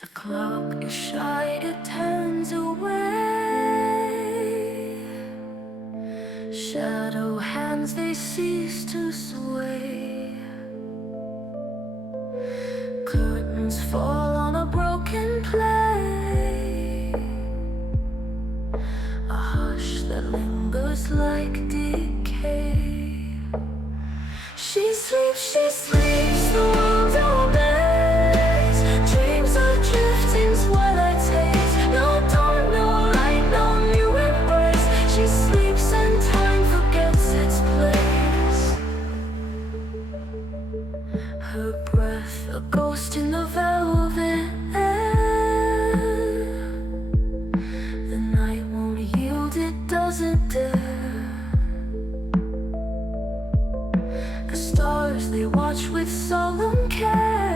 The clock is shy, it turns away. Shadow hands, they cease to sway. Curtains fall on a broken play. A hush that lingers like decay. She sleeps, the world obeys. Dreams are drifting, twilight haze. No dawn, no light, no new embrace. She sleeps and time forgets its place. Her breath, a ghost in the velvet air. The night won't yield, it doesn't dare. The stars, they watch with solemn care.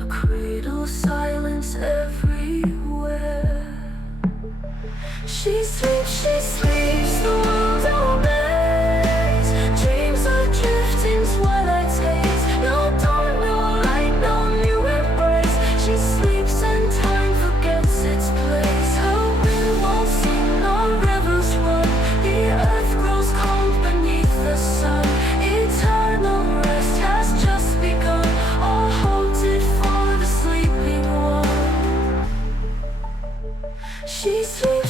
A cradle silence everywhere. She sleeps, the world obeys. Dreams are drifting, twilight haze. No dawn, no light, no new embrace. She sleeps and time forgets its place. Her wind won't sing, nor rivers run. The earth grows cold beneath the sun. Eternal rest has just begun. All halted for the sleeping one. She sleeps,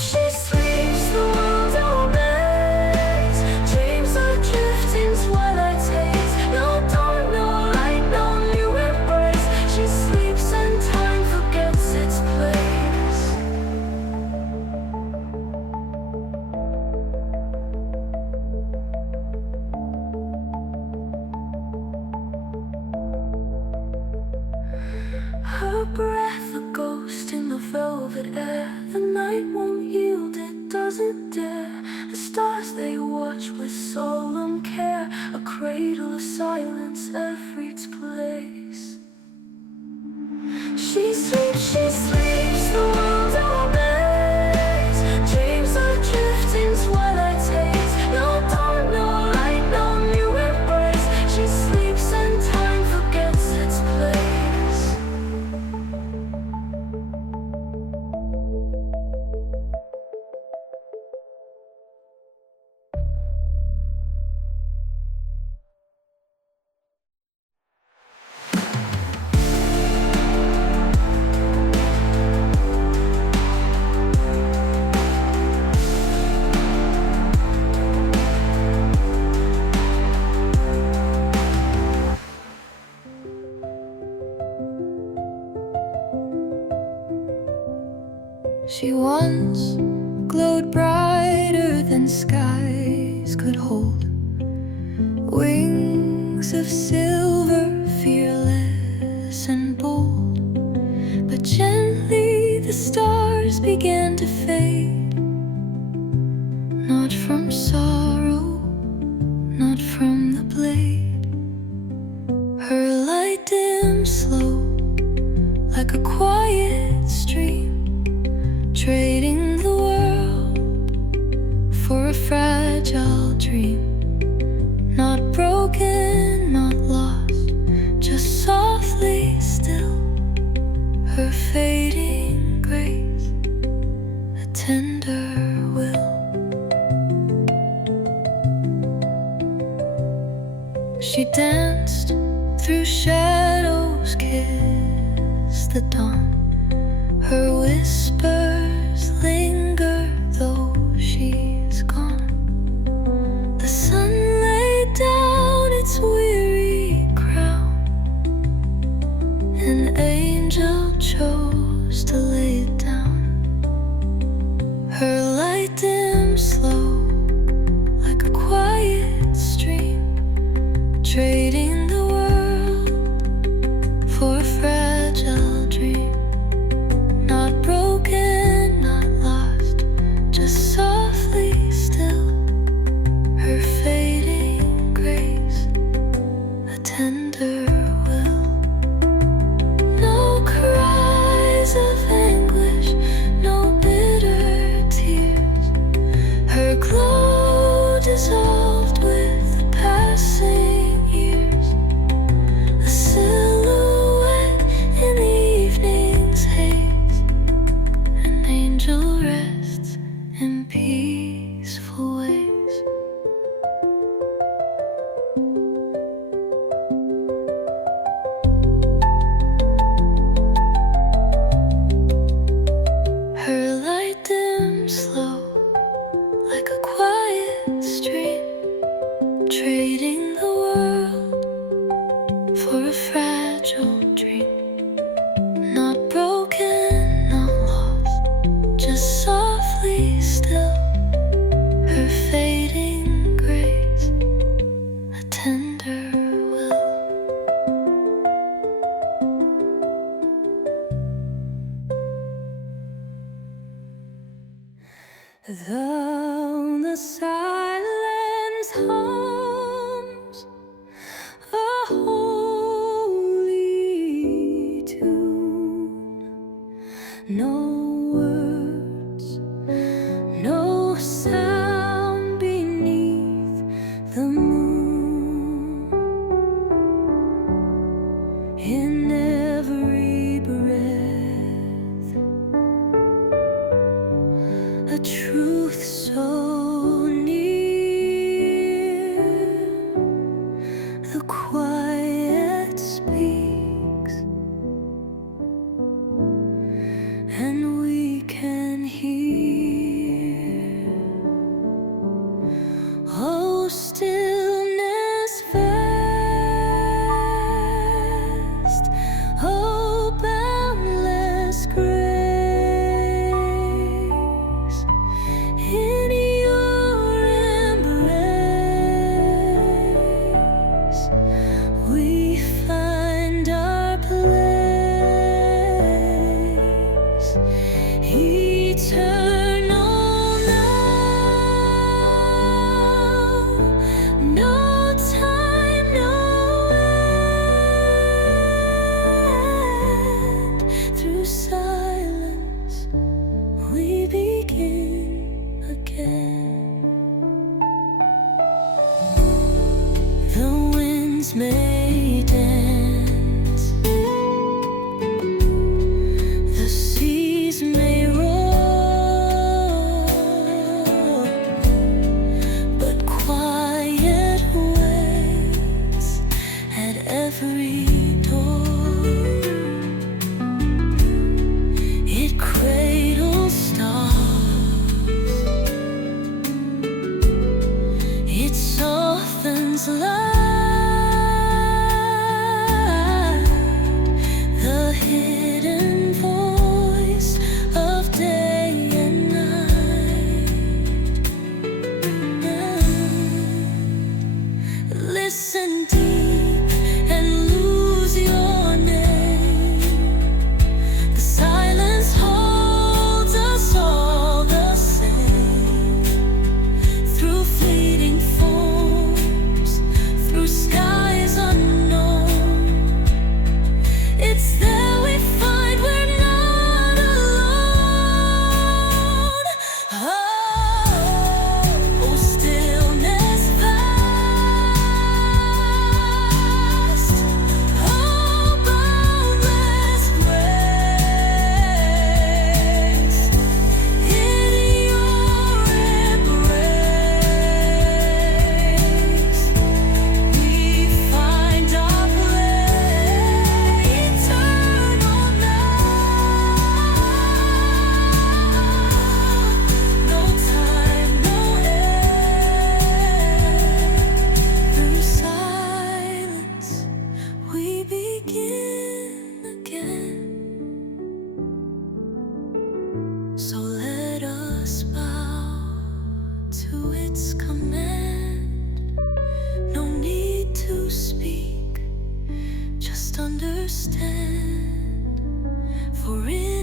the world obeys. Dreams are drifting, twilight haze. No dawn, no light, no new embrace. She sleeps and time forgets its place. Her breath, a ghost in the velvet air. The night won't yield, it doesn't dare. The stars, they watch with solemn care. A cradle of silence, every place. She sleeps, the world obeys. Dreams are drifting, twilight haze. No dawn, no light, no new embrace. She sleeps and time forgets its place. She once glowed brighter than skies could hold. Wings of silver, fearless and bold. But gently the stars began to fade. Not from sorrow, not from the blade. Her light dimmed slow, like a quiet stream. Trading the world for a fragile dream. Not broken, not lost, just softly still. Her fading grace, a tender will. She danced through shadows, kissed the dawn. Her whispers linger though she's gone. The sun laid down its weary crown. An angel chose to lay it down. Her light dimmed slow, like a quiet stream. Trading the world for a fragile dream. Not broken, fragile dream, not broken, not lost, just softly still. Her fading grace, a tender will. Though the silence hums a holy tune, no words, no sound beneath the moon. In every breath, a truth so near, the quiet speaks, and we can hear. Oh, stillness vast, oh, boundless grace, in your embrace we find our place, eternal now, no time, no end. Through silence we begin again. The winds may dance, the seas may roar, but quiet waits at every door. It cradles stars, it softens light, the hidden voice of day and night. Listen deep and lose your name. The silence holds us all the same, through fleeting forms, through skies unknown. It's there we find we're not alone. Oh, stillness vast, oh, boundless grace, in your embrace we find our place, eternal now, no time, no end. Through silence we begin again. So let us bow to its command. No need to speak, just understand. For in